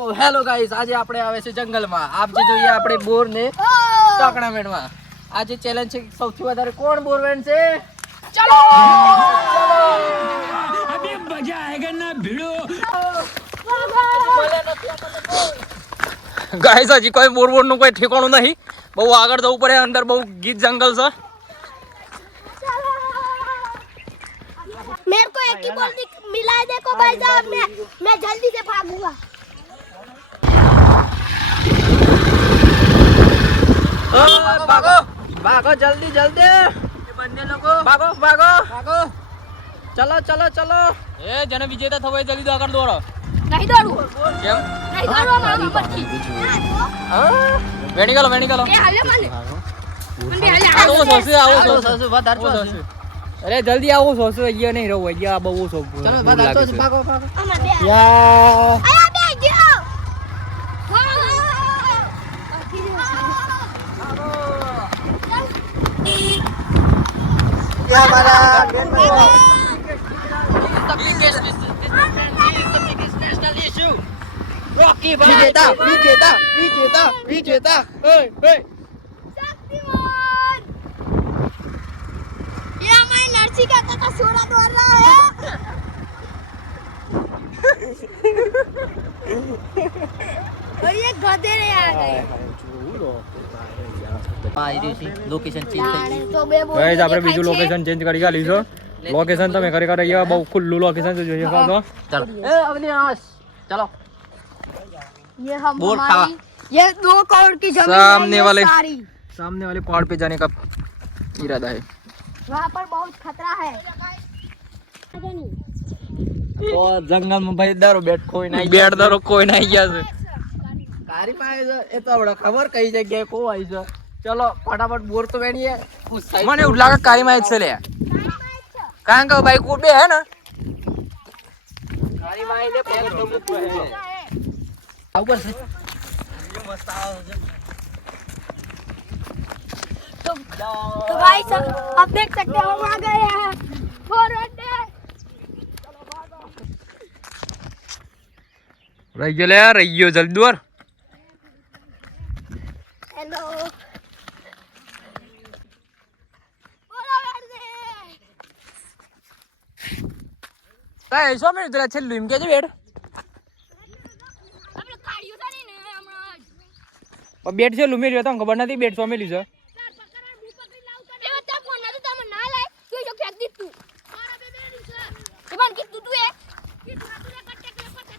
તો hello guys, આજે આપણે આવે છે જંગલમાં. આપ જે જોઈએ આપણે બોર ને ટોર્નામેન્ટમાં. આજે ચેલેન્જ છે સૌથી વધારે કોણ બોર વેણશે. ચલો अभी मजा आएगा ना भिड़ो. ગાઈસ હજી કોઈ બોર નું કોઈ ઠેકાણું નહીં. બહુ આગળ જવું પડે, અંદર બહુ ગીત જંગલ છે. मेरे को एक ही बॉल मिला दे को भाई साहब, मैं जल्दी से भागूंगा. ભાગો ભાગો જલ્દી જલ્દી, બંને લોકો ભાગો ભાગો ભાગો. ચલો ચલો ચલો. એ જેને વિજેતા થવાય જલ્દી તો આગળ દોડો. नहीं दौड़ू, કેમ? नहीं दौड़ू मामा नंबर की. હા વેણી ગલો વેણી ગલો. ये हाले माने मंडी हाले આવો સોસે આવો સોસે વધાર સોસે. અરે જલ્દી આવો સોસે, અહીંયા નહીં રહો, અહીંયા બહુ સો. ચલો વધાર સોસે ભાગો ભાગો. યા आया बे गयो. क्या मारा Rocky विजेता विजेता विजेता विजेता. शक्तिमान, ये हमारे नर्सी का काका सोना दौड़ रहा है. और ये गधे ने आ गए. લોકેશન ચેન્જ तो बे बोल ગાઈસ આપણે બીજું લોકેશન ચેન્જ કરી ગયા લીધો. લોકેશન તમે કરી રહ્યા બહુ ખુલ્લું લોકેશન છે, જોઈએ શકો છો. ચાલો એ અવિનાશ ચલો. ये हम बोल हमारी ये 2 करोड़ की जमीन सामने है, ये वाले- सारी सामने वाले पहाड़ पे जाने का इरादा है. वहाँ पर बहुत खतरा है. તો જંગલમાં ભાઈ દારો બેટ કોઈ નહીં. બેડ દરો કોઈ નહીં ગયા છે. તારી પાસે એ તો આપણે ખબર કઈ જગ્યાએ કો આવી છે. ચલો ફટાફટ બોર તો વેણીએ. મને એવું લાગે કાળી માં જ છે લે. કારણ કે ભાઈ કોઈ બે હે ને તારી પાસે લે પેર તો મૂકવો હે. આવું કરશે. तो भाई सब आप देख सकते हो हम आ गए हैं फॉरवर्ड डे. રહી ગયો લે, રહી ગયો જલ્દી દોર. हेलो કાઈ સો મિનિટ પેલા છેલ્લું એમ કેજો બેડ. આપણે કાઢ્યું તો નહીં ને હમણાં જ. પણ બેડ છેલ્લું મેલ્યું તમને ખબર નથી, બેડ સો મેલ્યું છે. એવા ત્યાં ફોન નતો તમે ના લાય તું જો ફેંક દીધું. એમાં કીધું તું એ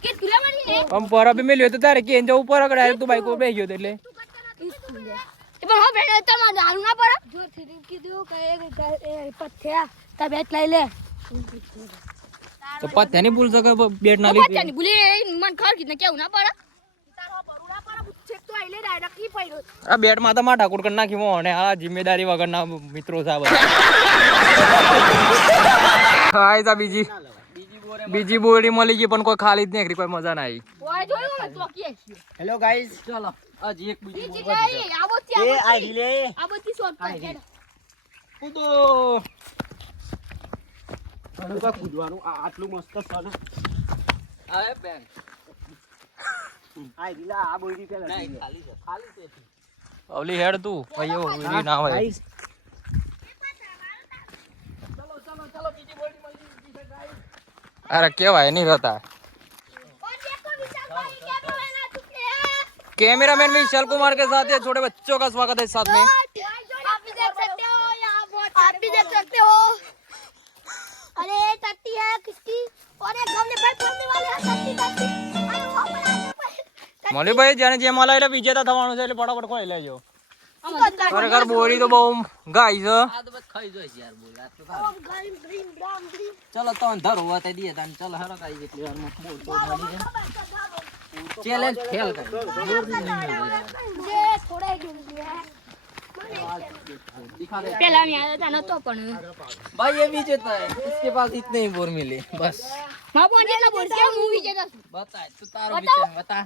કે તુલે મળી ને પણ પર બી મેલ્યું તો તારે કે જવું પર આગળ તું બાઈક ઉપર બેસી ગયો તો એટલે એ પણ હો બેન તમારે દારૂ ના પડે જો થીરી કીધું કે પથ્યા તા બેટ લઈ લે તો પત્યા નહીં ભૂલ શકે બેડ ના પથ્યા લીધી. ની ભૂલી મન ખર કીધને કેવું ના પડે તારો બરુડા પર છેક તો આઈલે ડાયરેક્ટ ઈ પડ્યો. આ બેડ માં તો માઠા કુડ કરી નાખી મો અને આ જિમ્મેદારી વગરના મિત્રો છે આ બધા. હાય તા બીજી બોરી મળી ગઈ પણ કોઈ ખાલી જ નહીં, કોઈ મજા ના આવી. ઓય જોયું ને તો કે હેલો ગાઈસ ચલો હજી એક બીજી બીજી જાય આબોતી એ આ લે આબોતી શોટ પર કૂદો. હળવા કૂદવાનું આટલું મસ્ત છે ને. આવે બેન આઈ રીલા આ બોયરી પેલા નહીં ખાલી છે ઓલી હેડ તું ભાઈ એવો વીડી ના હોય. ગાઈસ ચલો ચલો ચલો બીજી બોયરી મળી ગઈ છે ગાઈસ. અરે કેવાય નહીં રહેતા. और देखो विशाल भाई क्या तो है ना चुके हैं. कैमरामैन विशाल कुमार के साथ ये छोटे बच्चों का स्वागत है साथ में. आप भी देख सकते हो यहाँ बहुत आप भी देख सकते हो. अरे टट्टी है किसकी और एक हमने बैट पड़ने वाले हैं टट्टी टट्टी. अरे वो पर મોલીભાઈ જેને જે મળે એટલે વિજેતા થવાનું છે એટલે ફટાફટ ખોઈ લેજો. हम ખરેખર બોરી તો બહુ ગાય છે. આ તો બસ ખાઈ જોઈશ યાર બોલ આ તો ખાવ. ग्रीन ग्रीन ब्राउन ग्रीन ચલો તો અંધારો હોવા તે દીએ તાન ચલો હેરો કાઈ જેટલી વારમાં બોલ તો મળી જાય. ચેલેન્જ ખેલ કર. मुझे थोड़ा ही गिन दिया है. दिखा दे पहला मैं आया था ना तो पण भाई ये विजेता है, इसके पास इतने ही बोर मिले बस. मां बोल जेला बोल के मूवी जेगा बता तू तारो बताओ. विचार बता.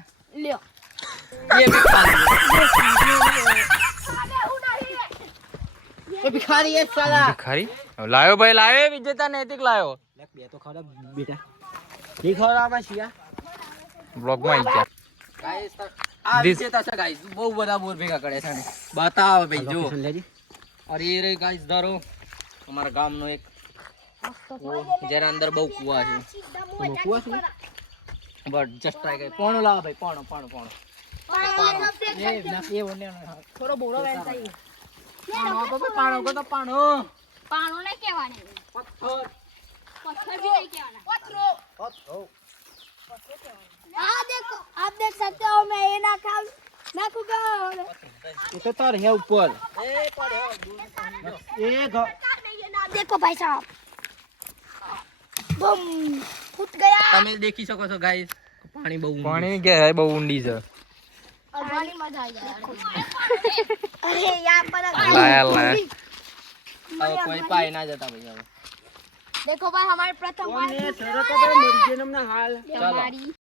लियो ये भी खा लिया. अबे उड़ाई ये भिखारी है साला. ભિખારી લાયો ભાઈ લાયો, વિજેતા નૈતિક લાયો. બે તો ખરા બેટા. દેખો આ બસિયા. બ્લોગ માં આવી ગયા. ગાઈસ આ વિજેતા છે ગાઈસ બહુ બધા બોર ભેગા કરે છે ને બતાવો ભાઈ જો અરે એ રે ગાઈસ ધારો અમારા ગામનો એક જેના અંદર બહુ કુવા છે કુવા છે બટ જસ્ટ ટ્રાય કરે પોણો લાવો ભાઈ પોણો એ ના એ ઓને થોડો બોરો વેચાઈ પાણો કો તો પાણો पानो नहीं कहवाने પથ્થર पत्थर भी नहीं कहवाना हाँ देखो आप देख सकते हो मैं ये ना खाऊं मैं कुछ એ તો તાર હે ઉપર એ देखो भाई साहब बम फूट गया તમે દેખી શકો છો ગાઈસ પાણી બહુ પાણી કે હે બહુ ઊંડી છે और पानी मजा आ गया अरे यहाँ पर लाया હવે કોઈ પાઈ ના જતા ભાઈ હવે देखो भाई हमारे प्रथम बार ચાલો